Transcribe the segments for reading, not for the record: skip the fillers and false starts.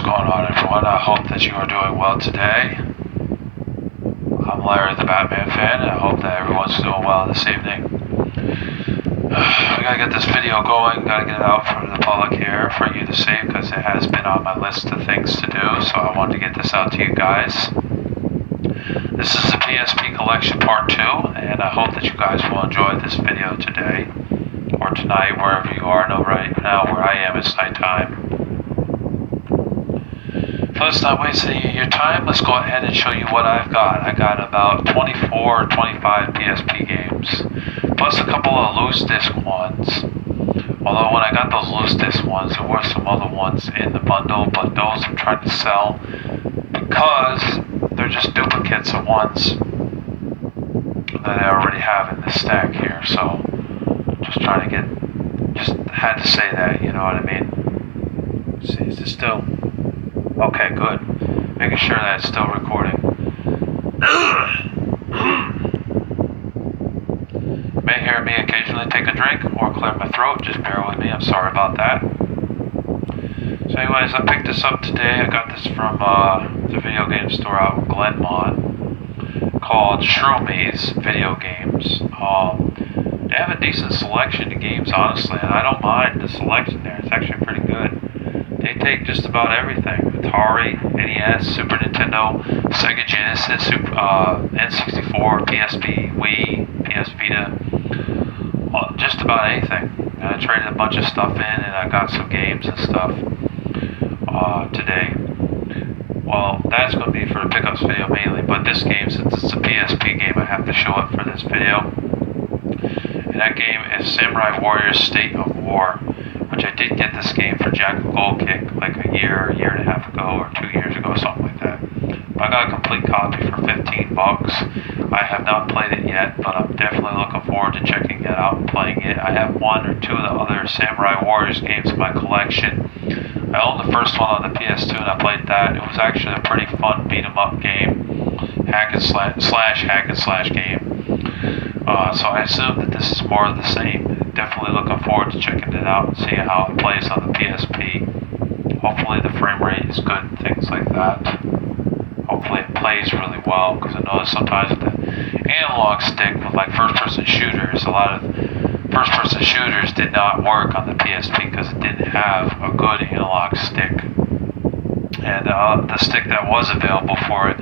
What's going on, everyone? I hope that you are doing well today. I'm Larry the Batman fan, and I hope that everyone's doing well this evening. We gotta get this video going, gotta get it out for the public here for you to see, because it has been on my list of things to do, so I wanted to get this out to you guys. This is the PSP collection part 2, and I hope that you guys will enjoy this video today, or tonight, wherever you are. No, right now where I am, it's nighttime. So let's not waste your time. Let's go ahead and show you what I've got. I got about 24 or 25 PSP games, plus a couple of loose disc ones. Although when I got those loose disc ones, there were some other ones in the bundle, but those I'm trying to sell because they're just duplicates of ones that I already have in this stack here. So just trying to just had to say that, you know what I mean? Let's see, is it still? Okay, good. Making sure that it's still recording. May hear me occasionally take a drink or clear my throat. Just bear with me. I'm sorry about that. So anyways, I picked this up today. I got this from the video game store out in Glenmont called Shroomies Video Games. They have a decent selection of games, honestly, and I don't mind the selection there. It's actually pretty good. They take just about everything. Atari, NES, Super Nintendo, Sega Genesis, N64, PSP, Wii, PS Vita, just about anything. And I traded a bunch of stuff in, and I got some games and stuff today. Well, that's going to be for the pickups video mainly, but this game, since it's a PSP game, I have to show it for this video. And that game is Samurai Warriors State of War, which I did get this game for Jack of Gold Kick like a year and a half ago, or 2 years ago, something like that. But I got a complete copy for $15. I have not played it yet, but I'm definitely looking forward to checking it out and playing it. I have 1 or 2 of the other Samurai Warriors games in my collection. I owned the first one on the PS2 and I played that. It was actually a pretty fun beat 'em up game, hack and slash game. So I assume that this is more of the same. Definitely looking forward to checking it out and seeing how it plays on the PSP. Hopefully the frame rate is good and things like that. Hopefully it plays really well, because I know sometimes with the analog stick with like first-person shooters, a lot of first-person shooters did not work on the PSP because it didn't have a good analog stick. And the stick that was available for it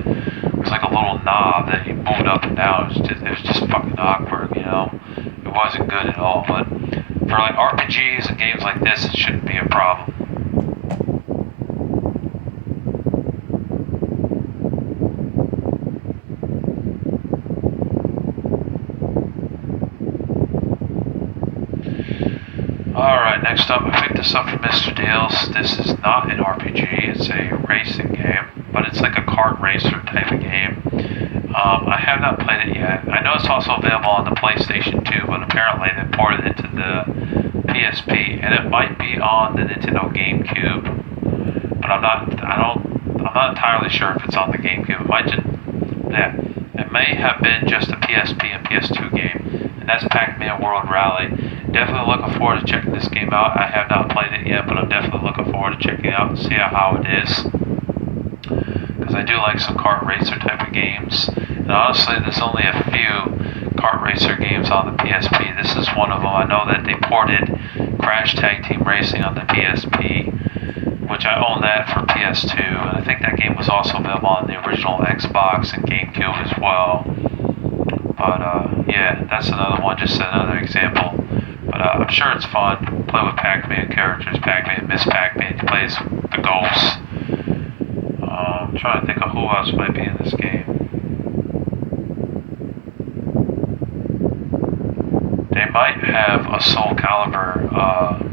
was like a little knob that you moved up and down. It was just fucking awkward, you know. It wasn't good at all, but for like RPGs and games like this, it shouldn't be a problem. Alright, next up, I picked this up from Mr. Deals. This is not an RPG, it's a racing game, but it's like a kart racer type of game. I have not played it yet. I know it's also available on the PlayStation 2, but apparently they ported it to the PSP, and it might be on the Nintendo GameCube, but I'm not entirely sure if it's on the GameCube. It may have been just a PSP and PS2 game, and that's Pac-Man World Rally. Definitely looking forward to checking this game out. I have not played it yet, but I'm definitely looking forward to checking it out and see how it is, because I do like some kart racer type of games. And honestly, there's only a few kart racer games on the PSP. This is one of them. I know that they ported Crash Tag Team Racing on the PSP, which I own that for PS2, and I think that game was also available on the original Xbox and GameCube as well. But yeah, that's another one, just another example. But I'm sure it's fun. Play with Pac-Man characters, Pac-Man, Miss Pac-Man, he plays the ghosts. I'm trying to think of who else might be in this game. They might have a Soul Calibur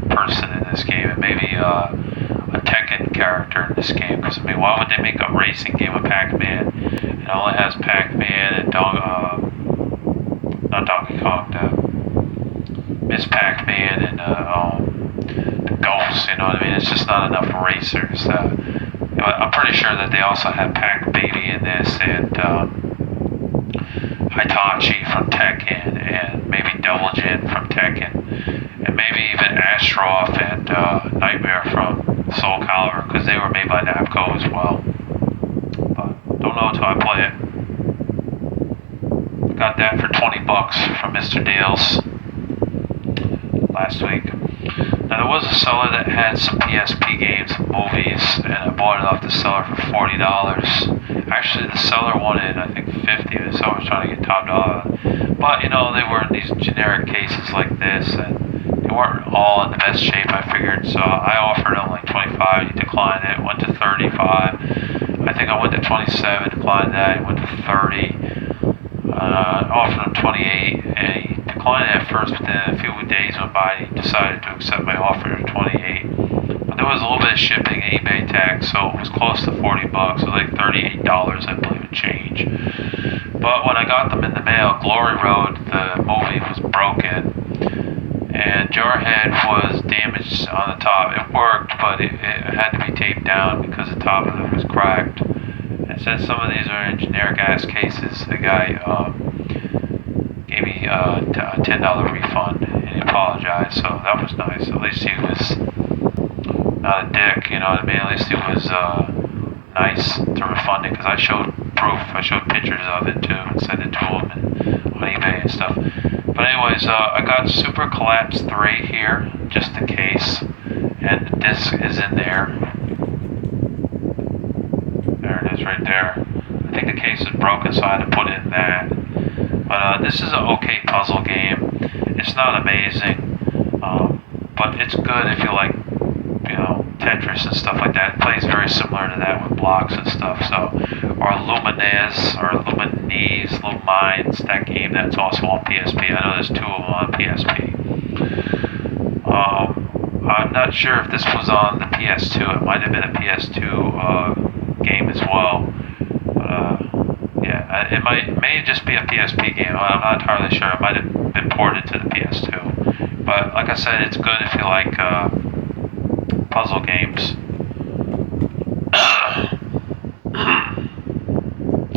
person in this game, and maybe a Tekken character in this game. Because I mean, why would they make a racing game of Pac-Man? It only has Pac-Man and not Donkey Kong, Miss Pac-Man and the Ghosts. You know what I mean? It's just not enough racers. I'm pretty sure that they also have Pac-Baby in this, and Hitachi from Tekken, and maybe Double Jin from Tekken, and maybe even Astroth and Nightmare from Soul Calibur, because they were made by Namco as well. But don't know until I play it. Got that for $20 from Mr. Deals last week. Now there was a seller that had some PSP games and movies, and I bought it off the seller for $40. Actually, the seller wanted, I think, $50. The seller was trying to get top dollar. But they were in these generic cases like this, and they weren't all in the best shape, I figured. So I offered him like $25. He declined it. Went to $35. I think I went to $27. Declined that. He went to $30. Offered him $28, and he declined it at first, but then a few days went by and he decided to accept my offer of $28. But there was a little bit of shipping and eBay tax, so it was close to $40. It was like $38, I believe, in change. But when I got them in the mail, Glory Road, the movie, was broken, and Jarhead was damaged on the top. It worked, but it had to be taped down because the top of it was cracked. And since some of these are in generic ass cases, the guy gave me a $10 refund, and he apologized, so that was nice. At least he was not a dick, you know what I mean? At least he was nice to refund it, because I showed proof. I showed pictures of it too and sent it to him on eBay and stuff. But anyways, I got Super Collapse 3 here, just in case, and the disc is in there. There it is right there. I think the case is broken, so I had to put in that. But this is an okay puzzle game. It's not amazing, but it's good if you like, Tetris and stuff like that. It plays very similar to that with blocks and stuff. So, or Lumines, that game that's also on PSP. I know there's two of them on PSP. I'm not sure if this was on the PS2. It might have been a PS2 game as well. But yeah, it may just be a PSP game. I'm not entirely sure. It might have been ported to the PS2. But like I said, it's good if you like puzzle games.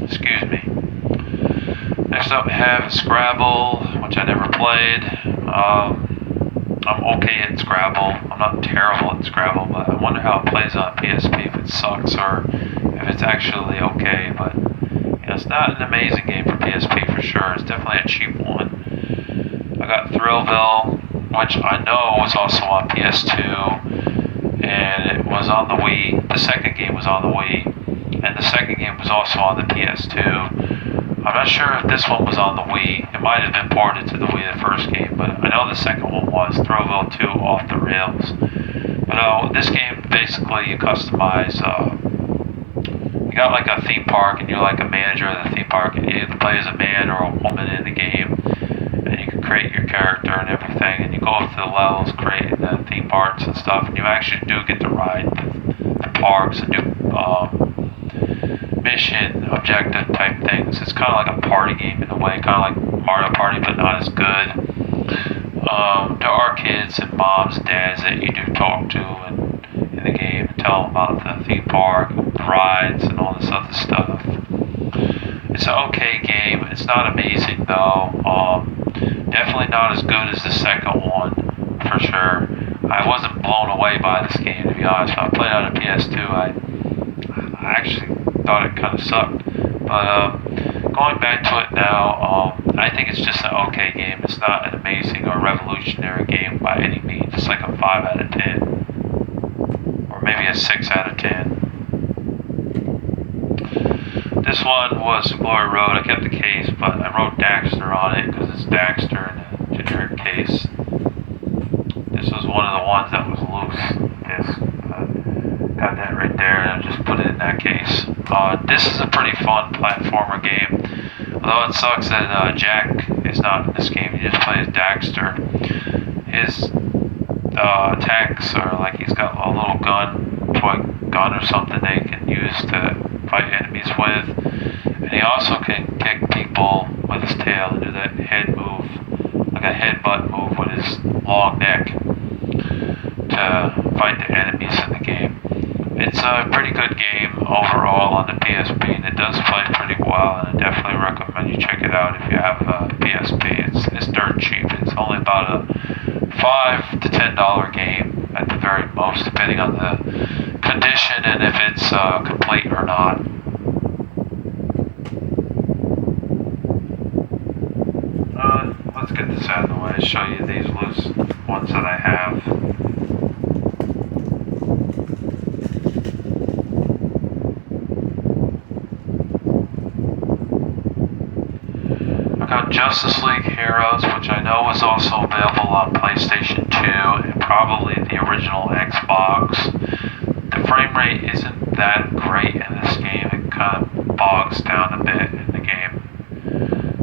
Excuse me. Next up we have Scrabble, which I never played. I'm okay at Scrabble. I'm not terrible at Scrabble, but I wonder how it plays on PSP, if it sucks or if it's actually okay. But it's not an amazing game for PSP for sure. It's definitely a cheap one. I got Thrillville, which I know was also on PS2, and it was on the Wii. The second game was on the Wii, and the second game was also on the PS2. I'm not sure if this one was on the Wii. It might have been ported to the Wii, the first game, but I know the second one was. Thrillville 2 Off the Rails. But this game, basically, you customize, you got like a theme park, and you're like a manager of the theme park, and you either play as a man or a woman in the game, and you can create your character and everything, and you go through the levels, create the theme parks and stuff, and you actually do get to ride the parks and do mission, objective type things. It's kind of like a party game in a way, kind of like Mario Party, but not as good. There are kids and moms and dads that you do talk to in the game and tell them about the theme park, rides, and all this other stuff. It's an okay game. It's not amazing though. Definitely not as good as the second one, for sure. I wasn't blown away by this game, to be honest. When I played it on a PS2, I actually thought it kind of sucked. But going back to it now, I think it's just an okay game. It's not an amazing or revolutionary game by any means. It's like a 5 out of 10, or maybe a 6 out of 10. This one was Glory Road. I kept the case, but I wrote Daxter on it because it's Daxter in a generic case. This was one of the ones that was loose. Got that right there, and I just put it in that case. This is a pretty fun platformer game. Although it sucks that Jack is not in this game. He just plays Daxter. His attacks are like he's got a little toy gun or something they can use to fight enemies with. And he also can kick people with his tail and do that head move, like a headbutt move with his long neck to fight the enemies in the game. It's a pretty good game overall on the PSP, and it does play pretty well, and I definitely recommend you check it out if you have a PSP. It's dirt cheap. It's only about a $5 to $10 game at the very most, depending on the condition mission and if it's complete or not. Let's get this out of the way. Show you these loose ones that I have. I got Justice League Heroes, which I know was also available on PlayStation 2 and probably the original Xbox. The frame rate isn't that great in this game. It kind of bogs down a bit in the game.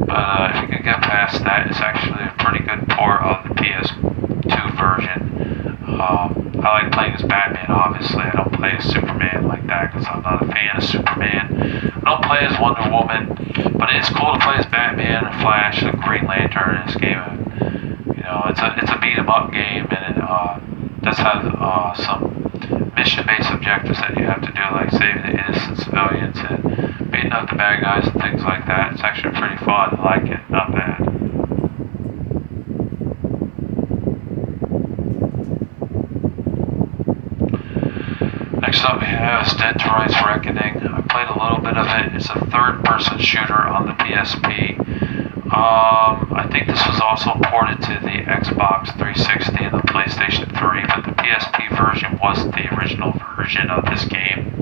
But if you can get past that, it's actually a pretty good port of the PS2 version. I like playing as Batman, obviously. I don't play as Superman like that because I'm not a fan of Superman. I don't play as Wonder Woman, but it's cool to play as Batman and Flash and Green Lantern in this game. You know, it's a beat 'em up game, and it does have some mission-based objectives that you have to do, like saving the innocent civilians and beating up the bad guys and things like that. It's actually pretty fun. I like it. Not bad. Next up we have is Dead to Rights Reckoning. I played a little bit of it. It's a third-person shooter on the PSP. I think this was also ported to the Xbox 360 and the PlayStation 3, but the PSP version was the original version of this game.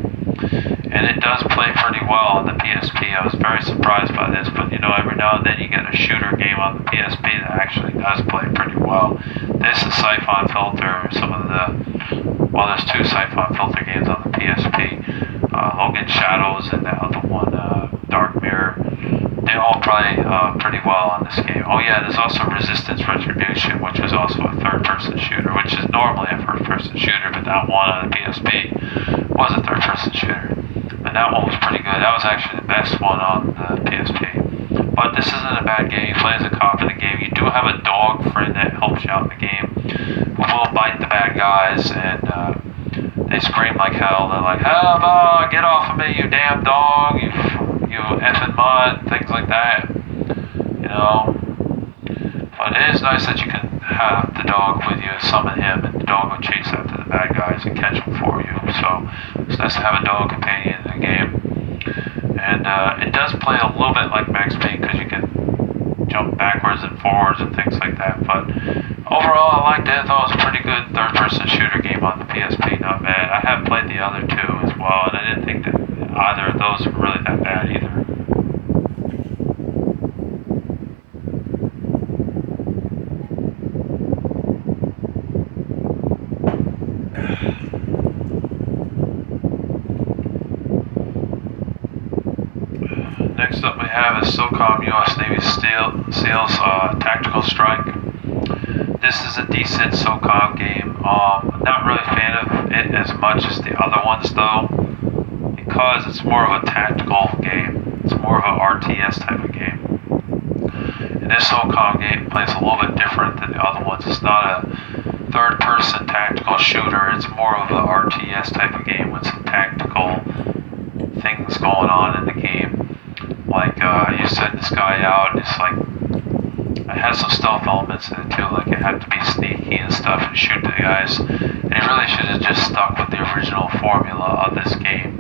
And it does play pretty well on the PSP. I was very surprised by this, but you know, every now and then you get a shooter game on the PSP that actually does play pretty well. This is Siphon Filter, some of the, well, there's two Siphon Filter games on the PSP. Logan Shadows and the other one, Dark Mirror. They all play pretty well on this game. Oh yeah, there's also Resistance Retribution, which was also a third-person shooter, which is normally a first-person shooter, but that one on the PSP was a third-person shooter. And that one was pretty good. That was actually the best one on the PSP. But this isn't a bad game. You play as a cop in the game. You do have a dog friend that helps you out in the game who will bite the bad guys, and they scream like hell. They're like, "Hell, get off of me, you damn dog, you effing mud," things like that. You know. But it is nice that you can have the dog with you, summon him, and the dog will chase after the bad guys and catch them for you. So it's nice to have a dog companion in the game. And it does play a little bit like Max Payne because you can jump backwards and forwards and things like that. But overall, I liked it. I thought it was a pretty good third-person shooter game on the PSP. Not bad. I have played the other two as well, and I didn't think that either of those were really that bad either. Next up we have is SOCOM US Navy SEALs Tactical Strike. This is a decent SOCOM game. I'm not really a fan of it as much as the other ones though, because it's more of a tactical game. It's more of an RTS type of game. And this SOCOM game plays a little bit different than the other ones. It's not a third-person tactical shooter. It's more of an RTS type of game with some tactical things going on in the game. Like, you send this guy out, and it's like, it has some stealth elements in it too, like you have to be sneaky and stuff and shoot the guys. And you really should have just stuck with the original formula of this game.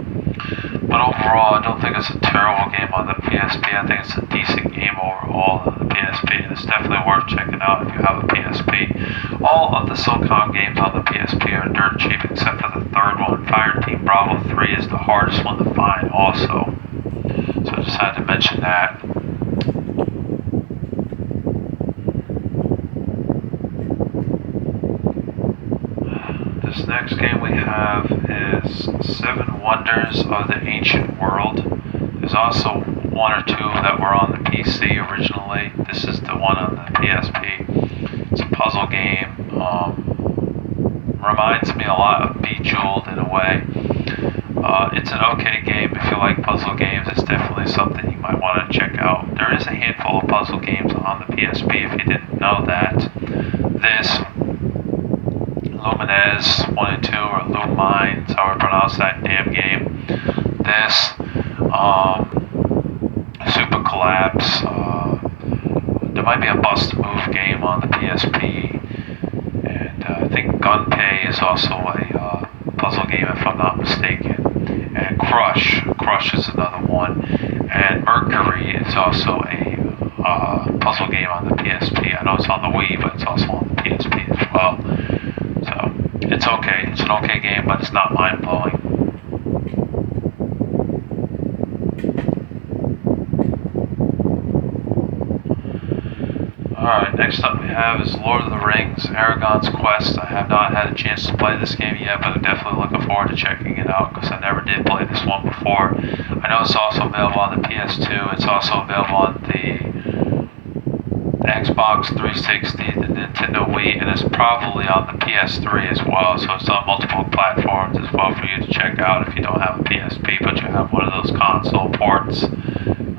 But overall, I don't think it's a terrible game on the PSP. I think it's a decent game overall on the PSP, and it's definitely worth checking out if you have a PSP. All of the SOCOM games on the PSP are dirt cheap, except for the third one. Fireteam Bravo 3 is the hardest one to find also. So I just had to mention that. This next game we have is 7 Wonders of the Ancient World. There's also one or two that were on the PC originally. This is the one on the PSP. It's a puzzle game. Reminds me a lot of Bejeweled in a way. It's an okay game if you like puzzle games. It's definitely something you might want to check out. There is a handful of puzzle games on the PSP if you didn't know that. This, Lumines 1 and 2, or Lumines, how I pronounce that damn game. This, Super Collapse. There might be a Bust Move game on the PSP. And I think Gunpei is also a puzzle game if I'm I'm not mistaken. And Crush is another one. And Mercury is also a puzzle game on the PSP. I know it's on the Wii, but it's also on the PSP as well. So it's okay. It's an okay game, but it's not mind blowing. Alright, next up we have is Lord of the Rings, Aragon's Quest. I have not had a chance to play this game yet, but I'm definitely looking forward to checking it out because I never did play this one before. I know it's also available on the PS2, it's also available on the Xbox 360, the Nintendo Wii, and it's probably on the PS3 as well, so it's on multiple platforms as well for you to check out if you don't have a PSP, but you have one of those console ports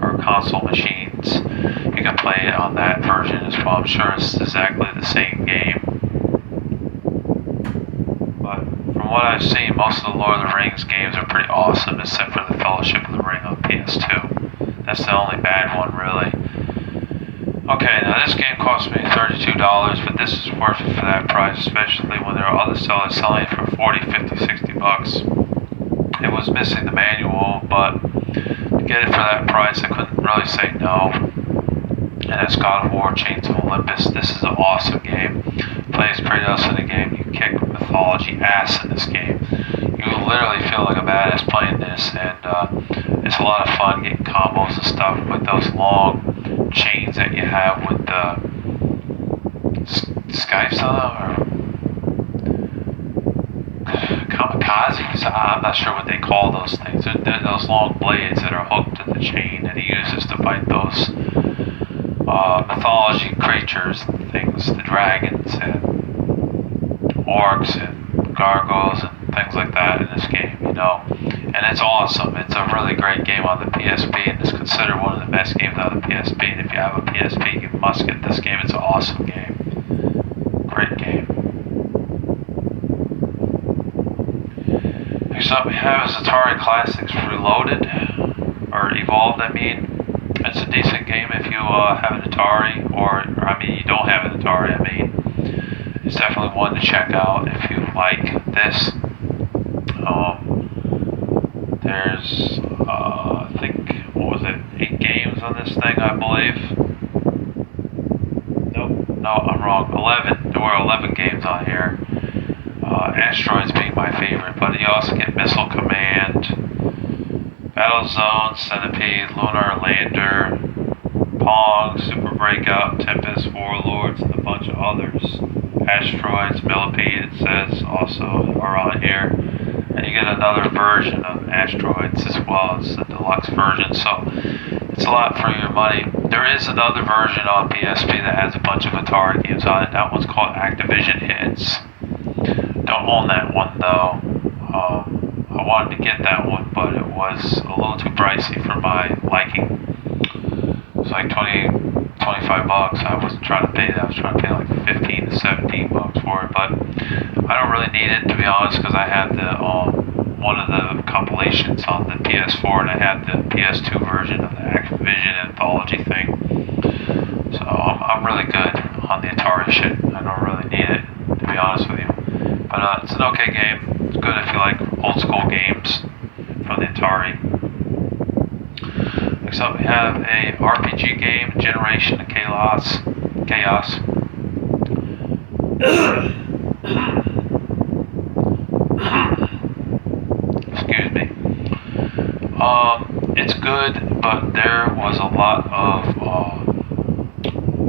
or console machines. You can play it on that version as well. I'm sure it's exactly the same game. But from what I've seen, most of the Lord of the Rings games are pretty awesome, except for the Fellowship of the Ring on PS2. That's the only bad one, really. Okay, now this game cost me $32, but this is worth it for that price, especially when there are other sellers selling it for 40, 50, 60 bucks. It was missing the manual, but to get it for that price, I couldn't really say no. And it's God of War Chains of Olympus. This is an awesome game. Plays Kratos in the game. You kick mythology ass in this game. You literally feel like a badass playing this, and it's a lot of fun getting combos and stuff with those long chains that you have with the Skypes on them, or kamikazes. I'm not sure what they call those things. They're those long blades that are hooked to the chain that he uses to fight those mythology creatures and things, the dragons and orcs and gargoyles and things like that in this game, you know. And it's awesome. It's a really great game on the PSP, and it's considered one of the best games on the PSP. And if you have a PSP, you must get this game. It's an awesome game. Great game. Next up we have is Atari Classics Reloaded, or Evolved, I mean. It's a decent game if you have an Atari, or you don't have an Atari, It's definitely one to check out if you like this. There's, I think, 8 games on this thing, I believe. Nope, no, I'm wrong, 11. There were 11 games on here. Asteroids being my favorite, but you also get Missile Command, Battle Zone, Centipede, Lunar Lander, Pong, Super Breakout, Tempest, Warlords, and a bunch of others. Asteroids, Millipede, it says, also are on here. And you get another version of Asteroids as well as the deluxe version, so it's a lot for your money. There is another version on PSP that has a bunch of Atari games on it. That one's called Activision Hits. Don't own that one though. I wanted to get that one, but it was a little too pricey for my liking. It was like 20, 25 bucks. I wasn't trying to pay that. I was trying to pay like 15 to 17 bucks for it, but I don't really need it, to be honest, because I had the one of the compilations on the PS4, and I had the PS2 version of the Activision anthology thing. So I'm really good on the Atari shit. I don't really need it, to be honest with you. But it's an okay game. It's good if you like old school games from the Atari. Next up we have a RPG game, Generation of Chaos. Excuse me. It's good, but there was a lot of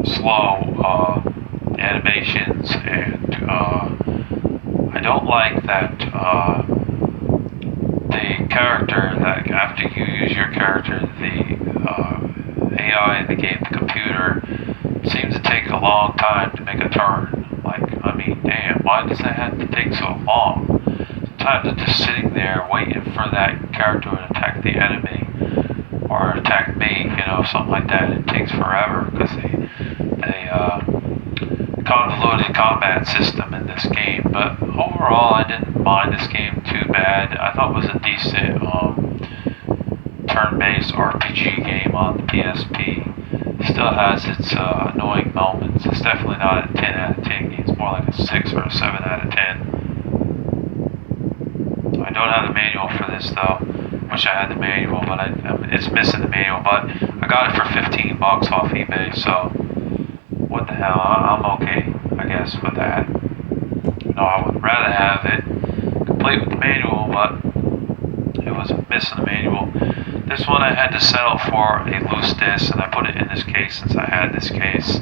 slow animations, and I don't like that the character, that after you use your character, the AI in the game, the computer, seems to take a long time to make a turn. Damn, why does that have to take so long? Sometimes it's just sitting there waiting for that character to attack the enemy or attack me, something like that. It takes forever because they convoluted combat system in this game. But overall, I didn't mind this game too bad. I thought it was a decent turn-based RPG game on the PSP. It still has its annoying moments. It's definitely not a 10 out of 10 game. It's more like a 6 or a 7 out of 10. I don't have the manual for this though. Wish I had the manual, but it's missing the manual. But I got it for 15 bucks off eBay, so what the hell? I'm okay, I guess, with that. No, I would rather have it complete with the manual, but it was missing the manual. This one I had to settle for a loose disc, and I put it in this case since I had this case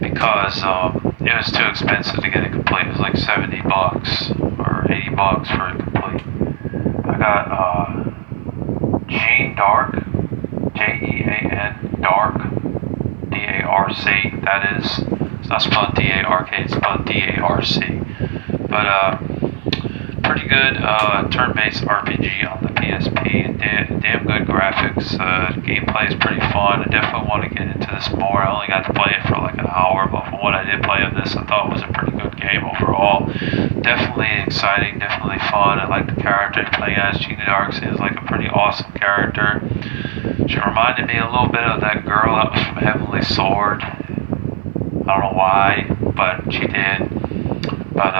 because it was too expensive to get it complete. It was like 70 bucks or 80 bucks for it complete. I got Jean Dark, Jean Dark, D-A-R-C, that is. It's not spelled D-A-R-K, it's spelled D-A-R-C. But pretty good turn-based RPG on the PSP. Damn good graphics. Gameplay is pretty fun. I definitely want to get into this more. I only got to play it for like an hour, but from what I did play of this, I thought it was a pretty good game overall. Definitely exciting, definitely fun. I like the character playing as Jean Dark. Seems like a pretty awesome character. She reminded me a little bit of that girl that was from Heavenly Sword. I don't know why, but she did. But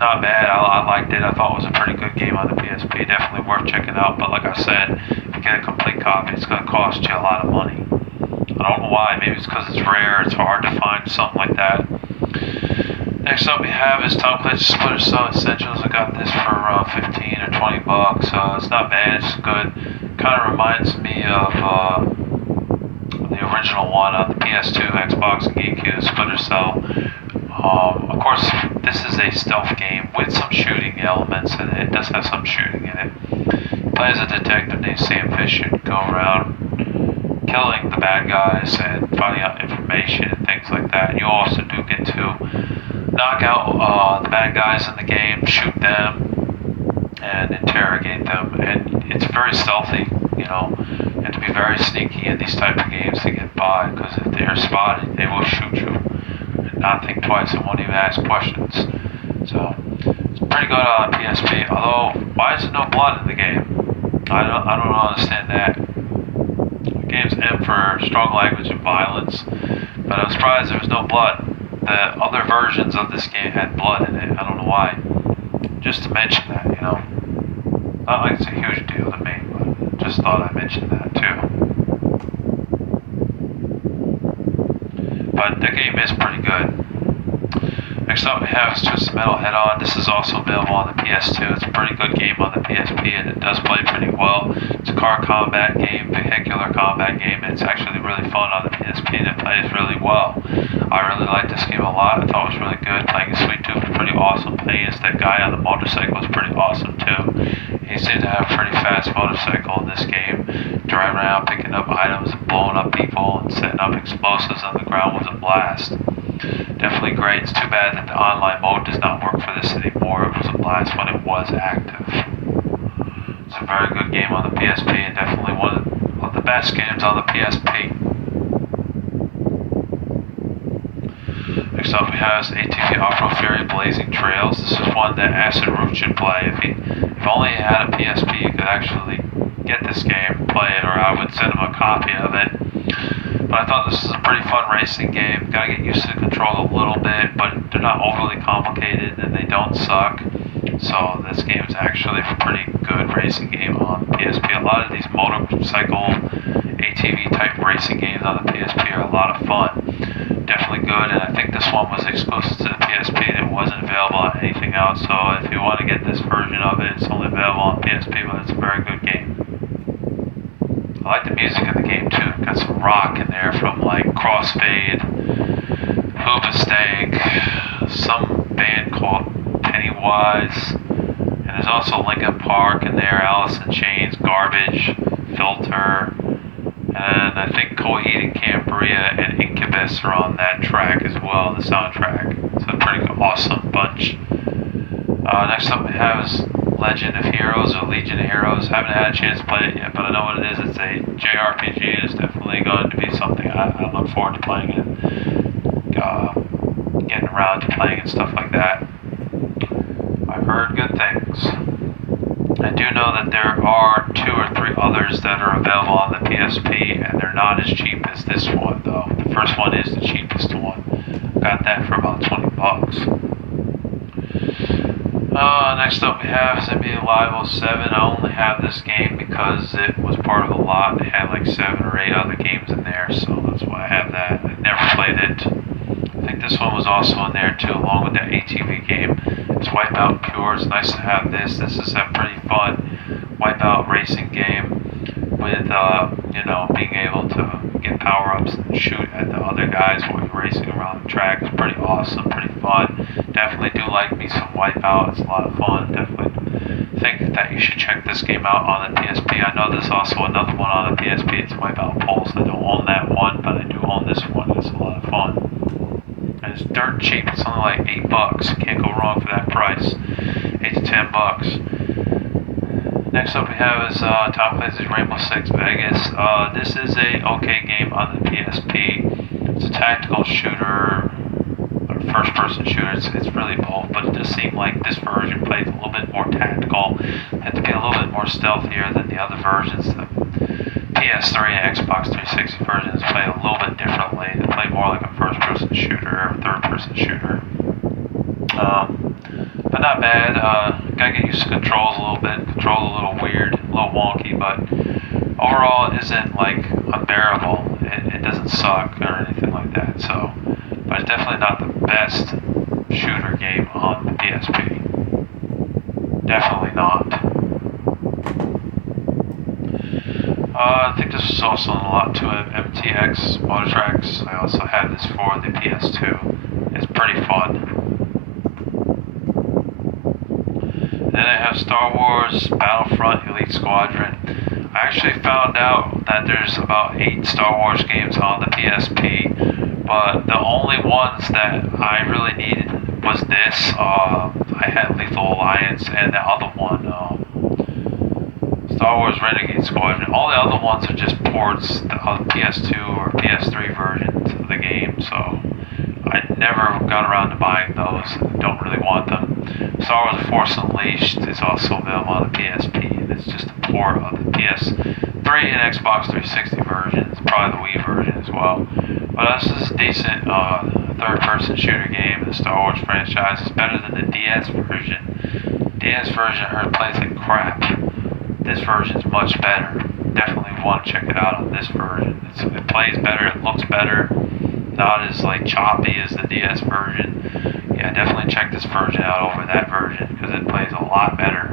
not bad. I liked it. I thought it was a pretty good game on the PSP. Definitely worth checking out. But like I said, if you get a complete copy, it's going to cost you a lot of money. I don't know why. Maybe it's because it's rare. It's hard to find something like that. Next up we have is Tom Clancy's Splinter Cell Essentials. I got this for 15 or 20 bucks. It's not bad. It's good. Kind of reminds me of the original one on the PS2, Xbox, and GameCube, Splinter Cell. Of course, this is a stealth game with some shooting elements in it. It does have some shooting in it. You play as a detective named Sam Fisher. You go around killing the bad guys and finding out information and things like that. You also do get to knock out the bad guys in the game, shoot them, and interrogate them. And it's very stealthy, you know. You have to be very sneaky in these type of games to get by, because if they're spotted, they will shoot you. Not think twice and won't even ask questions. So it's pretty good on PSP. Although, why is there no blood in the game? I don't understand that. The game's M for strong language and violence, but I was surprised there was no blood. The other versions of this game had blood in it. I don't know why. Just to mention that, you know. Not like it's a huge deal to me, but just thought I'd mention that too. But the game is pretty good. Next up we have is Twisted Metal Head-On. This is also available on the PS2. It's a pretty good game on the PSP, and it does play pretty well. It's a car combat game, vehicular combat game, and it's actually really fun on the PSP, and it plays really well. I really like this game a lot. I thought it was really good. Playing as Sweet Tooth was pretty awesome. Playing as that guy on the motorcycle was pretty awesome too. He seemed to have a pretty fast motorcycle in this game. Driving around, picking up items, and blowing up people, and setting up explosives on the ground was a blast. Definitely great. It's too bad that the online mode does not work for this anymore. It was a blast when it was active. It's a very good game on the PSP, and definitely one of the best games on the PSP. Next up we have is ATV Off-Road Fury Blazing Trails. This is one that Acid Root should play. If only you had a PSP, you could actually get this game, play it, or I would send him a copy of it. But I thought this was a pretty fun racing game. Gotta get used to the controls a little bit, but they're not overly complicated and they don't suck. So this game is actually a pretty good racing game on PSP. A lot of these motorcycle ATV type racing games on the PSP are a lot of fun. Definitely good, and I think this one was exclusive to the PSP and it wasn't available on anything else. So if you want to get this version of it, it's only available on PSP, but it's a very good game. I like the music in the game too. Got some rock in there from like Crossfade, Hoobastank, some band called Pennywise, and there's also Linkin Park in there, Alice in Chains, Garbage, Filter, and I think Coheed and Cambria and Incubus are on that track as well, the soundtrack. It's a pretty awesome bunch. Next up we have is Legend of Heroes or Legion of Heroes. Haven't had a chance to play it yet, but I know what it is. It's a JRPG, and it's definitely going to be something I look forward to playing it, getting around to playing and stuff like that. I've heard good things. I do know that there are 2 or 3 others that are available on the PSP, and they're not as cheap as this one, though. The first one is the cheapest one. Got that for about 20 bucks. Next up we have is NBA Live 07. I only have this game because it was part of a lot. It had like 7 or 8 other games in there, so that's why I have that. I never played it. I think this one was also in there too, along with that ATV game. It's Wipeout Pure. It's nice to have this. This is a pretty fun Wipeout racing game with, being able to get power-ups and shoot at the other guys while you're racing around the track. It's pretty awesome, pretty fun. Definitely do like me some Wipeout. It's a lot of fun. Definitely think that you should check this game out on the PSP. I know there's also another one on the PSP. It's Wipeout Pulse. I don't own that one, but I do own this one. It's a lot of fun. And it's dirt cheap. It's only like $8. Can't go wrong for that price. $8 to $10. Next up we have is Tom Clancy's Rainbow Six Vegas. This is a okay game on the PSP. It's a tactical shooter, or first-person shooter. It's really both, but it does seem like this version plays a little bit more tactical. It had to be a little bit more stealthier than the other versions. The PS3 and Xbox 360 versions play a little bit differently. They play more like a first-person shooter or third-person shooter. But not bad. Gotta get used to controls a little bit. Controls a little weird, a little wonky, but overall it isn't like unbearable. It doesn't suck or anything like that. So, but it's definitely not the best shooter game on the PSP. Definitely not. I think this was also in a lot to it. MTX Motor Tracks. I also had this for the PS2. It's pretty fun. Then I have Star Wars Battlefront Elite Squadron. I actually found out that there's about 8 Star Wars games on the PSP, but the only ones that I really needed was this. I had Lethal Alliance and the other one, Star Wars Renegade Squadron. All the other ones are just ports, the PS2 or PS3 versions of the game, so I never got around to buying those. Don't really want them. Star Wars Force Unleashed is also available on the PSP, and it's just a port of the PS3 and Xbox 360 version. It's probably the Wii version as well. But this is a decent third-person shooter game in the Star Wars franchise. It's better than the DS version. DS version I heard plays like crap. This version is much better. Definitely want to check it out on this version. It plays better. It looks better. Not as like choppy as the DS version. Yeah, definitely check this version out over that version because it plays a lot better.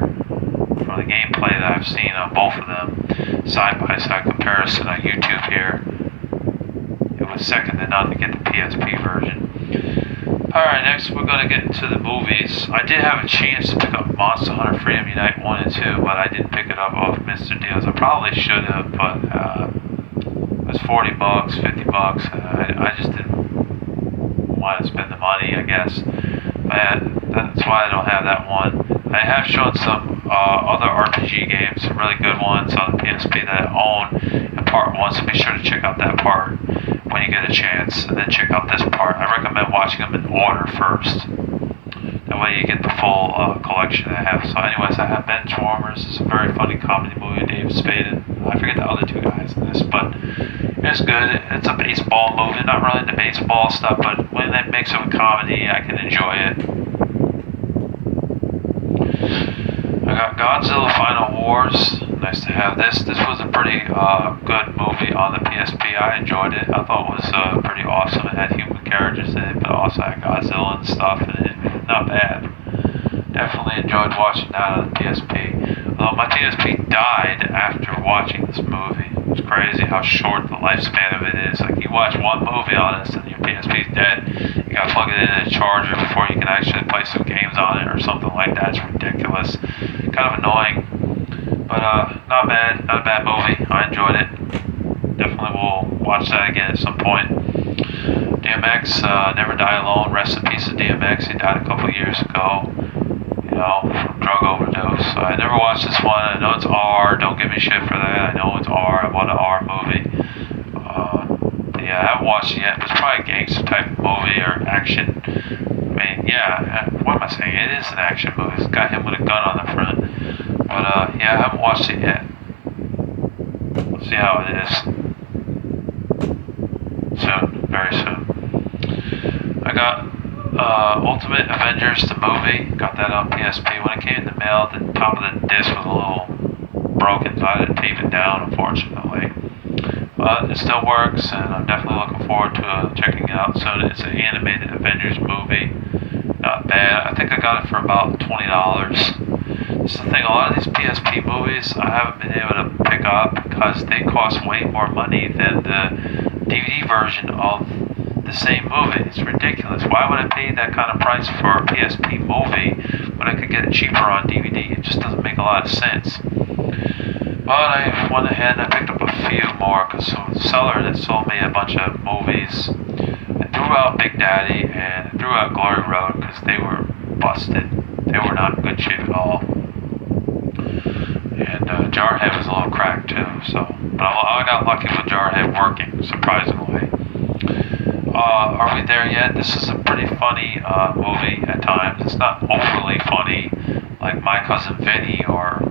For the gameplay that I've seen on both of them, side-by-side comparison on YouTube here, it was second to none to get the PSP version. Alright, next we're going to get into the movies. I did have a chance to pick up Monster Hunter Freedom Unite 1 and 2, but I didn't pick it up off Mr. Deals. I probably should have, but it was $40, $50. I just didn't want to spend the money, I guess. And that's why I don't have that one. I have shown some other RPG games, some really good ones on the PSP that I own in part 1, so be sure to check out that part when you get a chance, and then check out this part. I recommend watching them in order first. That way you get the full collection I have. So anyways, I have Benchwarmers. It's a very funny comedy movie with David Spade and I forget the other 2 guys in this, but it's good. It's a baseball movie, not really into baseball stuff, but when they mix it with comedy, I can enjoy it. I got Godzilla Final Wars. Nice to have this. This was a pretty good movie on the PSP. I enjoyed it. I thought it was pretty awesome. It had human characters in it, but also had Godzilla and stuff, and it was not bad. Definitely enjoyed watching that on the PSP. Although my PSP died after watching this movie. It's crazy how short the lifespan of it is. Like, you watch one movie on this and your PSP's dead. You gotta plug it in a charger before you can actually play some games on it or something like that. It's ridiculous. Kind of annoying. But not bad. Not a bad movie. I enjoyed it. Definitely will watch that again at some point. DMX, Never Die Alone. Rest in peace to DMX. He died a couple years ago. From drug overdose. So I never watched this one. I know it's R. Don't give me shit for that. I know it's R. I want an R movie. But yeah, I haven't watched it yet. It's probably a gangster type movie or action. I mean, yeah. What am I saying? It is an action movie. It's got him with a gun on the front. But yeah, I haven't watched it yet. We'll see how it is. Soon. Very soon. I got Ultimate Avengers, the movie. Got that on PSP. When it came in the mail, the top of the disc was a little broken, so I had to tape it down, unfortunately. But it still works, and I'm definitely looking forward to checking it out soon. It's an animated Avengers movie. Not bad. I think I got it for about $20. This is the thing, a lot of these PSP movies I haven't been able to pick up because they cost way more money than the DVD version of the same movie. It's ridiculous. Why would I pay that kind of price for a PSP movie when I could get it cheaper on DVD? It just doesn't make a lot of sense. But I went ahead and I picked up a few more because the seller that sold me a bunch of movies. I threw out Big Daddy and I threw out Glory Road because they were busted. They were not in good shape at all. And Jarhead was a little cracked too. But I got lucky with Jarhead working, surprisingly. Are we there yet? This is a pretty funny movie at times. It's not overly funny like My Cousin Vinny or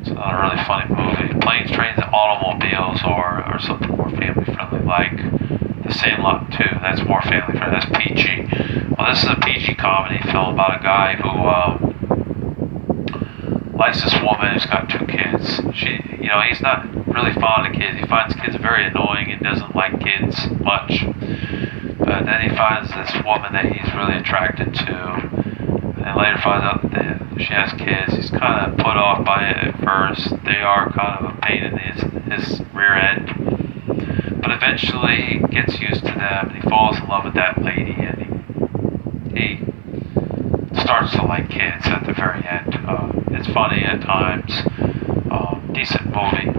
it's not a really funny movie. Planes, Trains, and Automobiles or something more family friendly like The Sandlot 2. That's more family friendly. That's PG. Well, this is a PG comedy film about a guy who likes this woman who's got 2 kids. He's not really fond of kids. He finds kids very annoying and doesn't like kids much. But then he finds this woman that he's really attracted to, and later finds out that she has kids. He's kind of put off by it at first. They are kind of a pain in his rear end. But eventually he gets used to them, and he falls in love with that lady, and he starts to like kids at the very end. It's funny at times. Decent movie.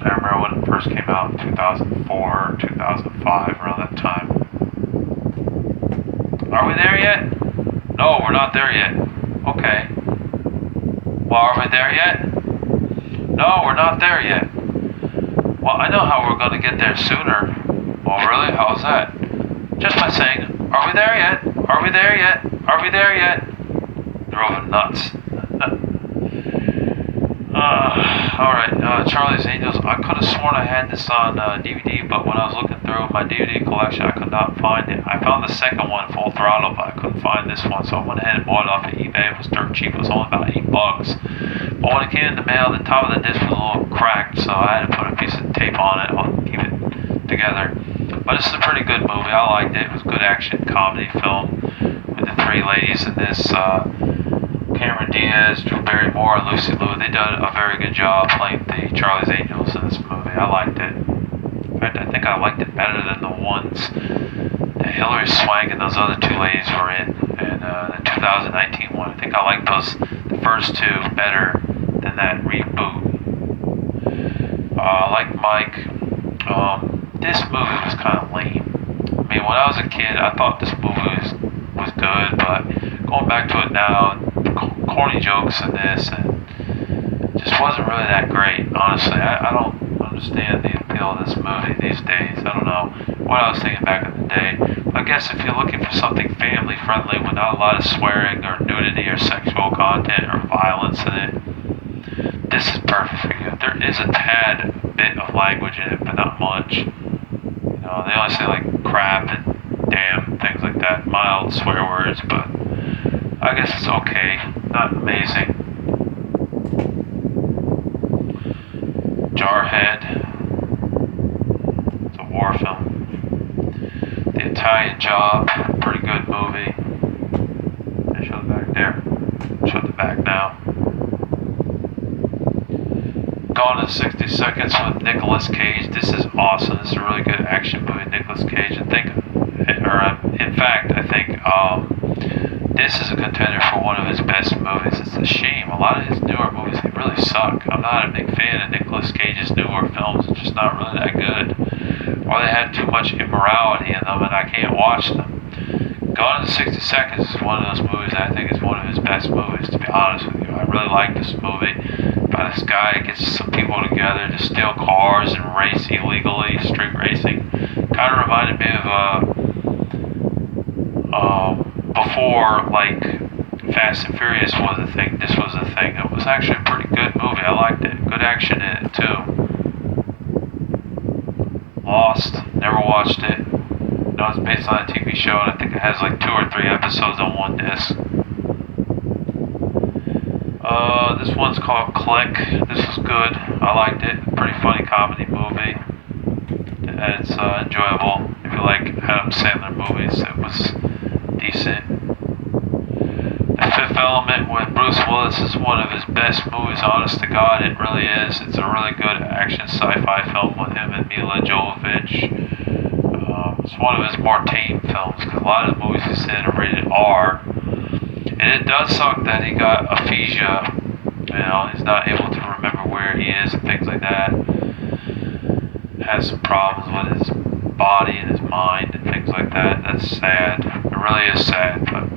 I remember when it first came out in 2004 or 2005, around that time. Are we there yet? No, we're not there yet. Okay. Well, are we there yet? No, we're not there yet. Well, I know how we're going to get there sooner. Oh, really? How's that? Just by saying, are we there yet? Are we there yet? Are we there yet? Drove him nuts. Alright, Charlie's Angels. I could have sworn I had this on DVD, but when I was looking through my DVD collection, I could not find it. I found the second one, Full Throttle, but I couldn't find this one, so I went ahead and bought it off of eBay. It was dirt cheap. It was only about $8. But when it came in the mail, the top of the disc was a little cracked, so I had to put a piece of tape on it to keep it together. But this is a pretty good movie. I liked it. It was a good action comedy film with the 3 ladies in this. Cameron Diaz, Drew Barrymore, and Lucy Liu. They did a very good job playing the Charlie's Angels in this movie. I liked it. In fact, I think I liked it better than the ones that Hilary Swank and those other 2 ladies were in the 2019 one. I think I liked the first 2 better than that reboot. Like Mike, this movie was kind of lame. I mean, when I was a kid, I thought this movie was good, but going back to it now, corny jokes in this, and it just wasn't really that great, honestly. I don't understand the appeal of this movie these days. I don't know what I was thinking back in the day. But I guess if you're looking for something family friendly with not a lot of swearing or nudity or sexual content or violence in it, this is perfect for you. There is a tad bit of language in it, but not much. They only say like crap and damn, things like that, mild swear words, but I guess it's okay. Not amazing. Jarhead. It's a war film. The Italian Job. Pretty good movie. I showed the back there. Showed the back now. Gone in 60 Seconds with Nicolas Cage. This is awesome. This is a really good action movie. Nicolas Cage. In fact, I think this is a contender for one of his best movies. It's a shame. A lot of his newer movies, they really suck. I'm not a big fan of Nicolas Cage's newer films. It's just not really that good. Or they have too much immorality in them and I can't watch them. Gone in 60 Seconds is one of those movies that I think is one of his best movies, to be honest with you. I really like this movie. About this guy that gets some people together to steal cars and race illegally, street racing. Kind of reminded me of before, like, Fast and Furious was a thing, this was a thing. It was actually a pretty good movie. I liked it. Good action in it, too. Lost. Never watched it. know it's based on a TV show, and I think it has like 2 or 3 episodes on one disc. This one's called Click. This is good. I liked it. Pretty funny comedy movie. It's enjoyable. If you like Adam Sandler movies, it was decent. The Fifth Element with Bruce Willis is one of his best movies, honest to God, it really is. It's a really good action sci-fi film with him and Mila Jovovich. It's one of his more tame films, because a lot of the movies he's in are rated R. And it does suck that he got aphasia. He's not able to remember where he is and things like that. Has some problems with his body and his mind and things like that. That's sad. It really is sad, but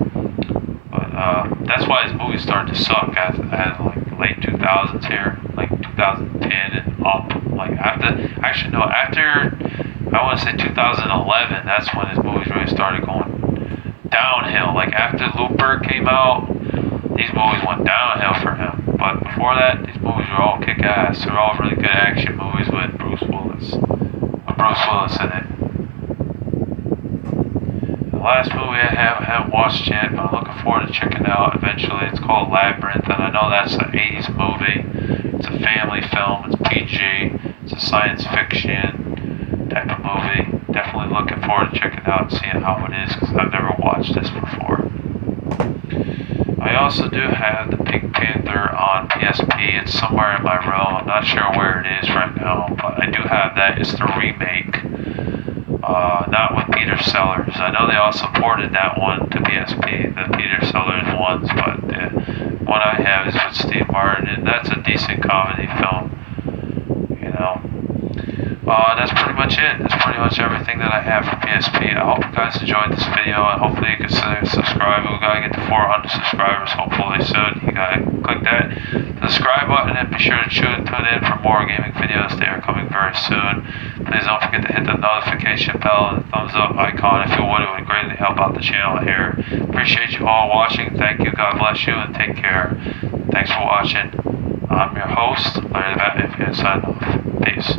that's why his movies started to suck at like late 2000s here, like 2010 and up. Like after I want to say 2011, that's when his movies really started going downhill. Like after Looper came out, these movies went downhill for him. But before that, these movies were all kick-ass. They're all really good action movies with Bruce Willis in it. The last movie I haven't watched yet, but I'm looking forward to checking out eventually. It's called Labyrinth, and I know that's an 80s movie. It's a family film. It's PG. It's a science fiction type of movie. Definitely looking forward to checking out and seeing how it is, because I've never watched this before. I also do have the Pink Panther on PSP. It's somewhere in my room. I'm not sure where it is right now, but I do have that. It's the remake, not with Peter Sellers. I know they also ported that one to PSP, the Peter Sellers ones, but the one I have is with Steve Martin, and that's a decent comedy film. That's pretty much it. That's pretty much everything that I have for PSP. I hope you guys enjoyed this video, and hopefully you consider subscribing. We gotta get to 400 subscribers hopefully soon. You gotta click that subscribe button and be sure to tune in for more gaming videos. They are coming very soon. Please don't forget to hit the notification bell and the thumbs up icon if you would. It would greatly help out the channel here. Appreciate you all watching. Thank you. God bless you, and take care. Thanks for watching. I'm your host, Larry the Batman, signing off. Peace.